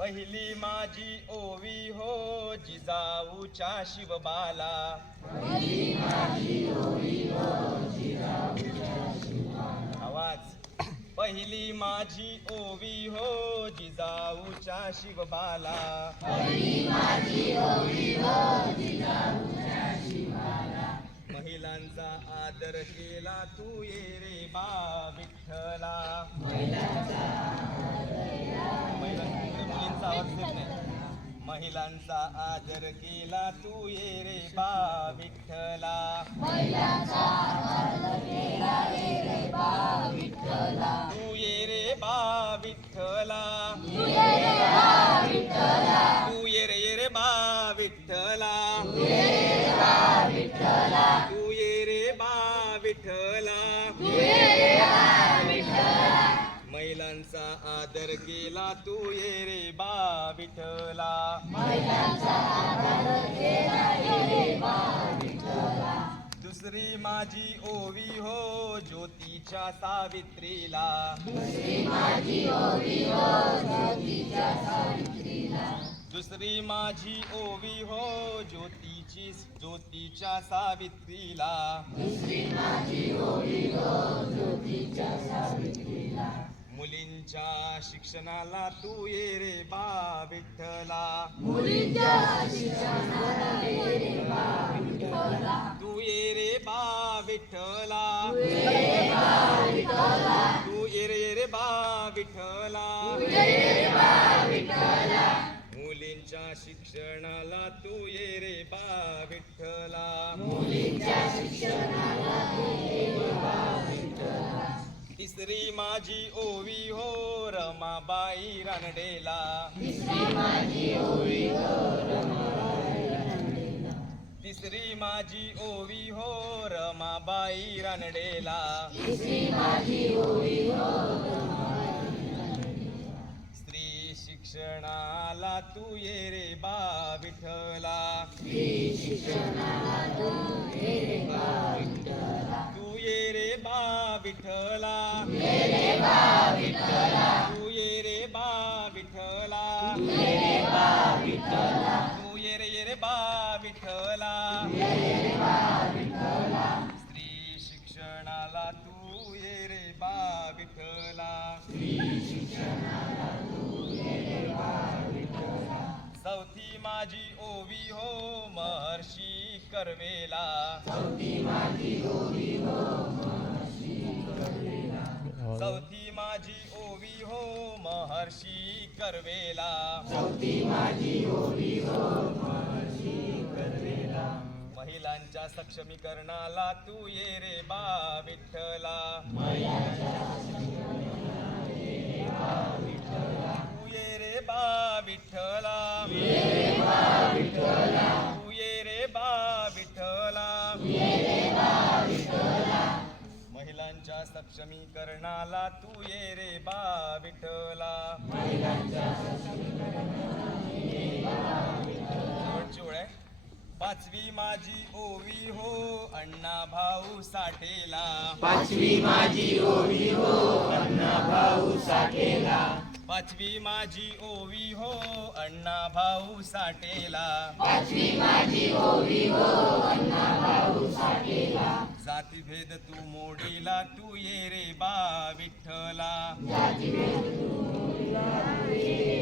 पहिली माझी ओवी हो जिजाऊच्या शिवबाला. आवाज. पहिली माझी ओवी हो जिजाऊच्या शिवबाला. महिलांचा आदर केला तू ये रे बा विठ्ठला. महिलांचा आदर केला तू ये रे बा विठ्ठला. तू ये रे बा विठ्ठला. तू ये रे ये रे बा विठ्ठला. तू ये रे बा विठ्ठला. केला तू ये रे बा विठ्ठला. दुसरी माझी ओवी हो ज्योतीच्या सावित्रीला. दुसरी माझी ओवी हो ज्योतीची ज्योतीच्या सावित्रीला. मुलींच्या शिक्षणाला तू ये रे बा विठ्ठला. तू ये रे बा विठ्ठला. तू ये रे ये रे बा विठ्ठला. मुलींच्या शिक्षणाला तू ये रे बा विठ्ठला. तिसरी माझी ओवी हो रमाबाई रानडेला. तिसरी माझी ओवी हो रमाबाई रानडेला. स्त्री शिक्षणाला तू ये रे बा विठ्ठला. स्त्री शिक्षणाला तू ये रे बा विठ्ठला. चौथी माझी ओवी हो महर्षी करवेला चौथी माझी ओवी हो महर्षी करवेला महिलांच्या सक्षमीकरणाला तू ये रे बा विठ्ठला. तू ये रे बा विठ्ठला. तू ये रे बा विठ्ठला. महिलांच्या सक्षमीकरणाला तू ये रे बा विठ्ठला. पाचवी माझी ओवी हो अण्णा भाऊ साठेला. पाचवी माझी ओवी हो अण्णा भाऊ साठेला. पाचवी माझी ओवी हो अण्णा भाऊ साठेला. पाचवी माझी ओवी हो अण्णा भाऊ साठेला. जातीभेद तू मोडीला तू ये रे बा विठ्ठला. तू ये रे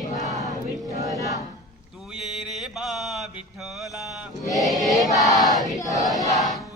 विठ्ठला. विठ्ठला.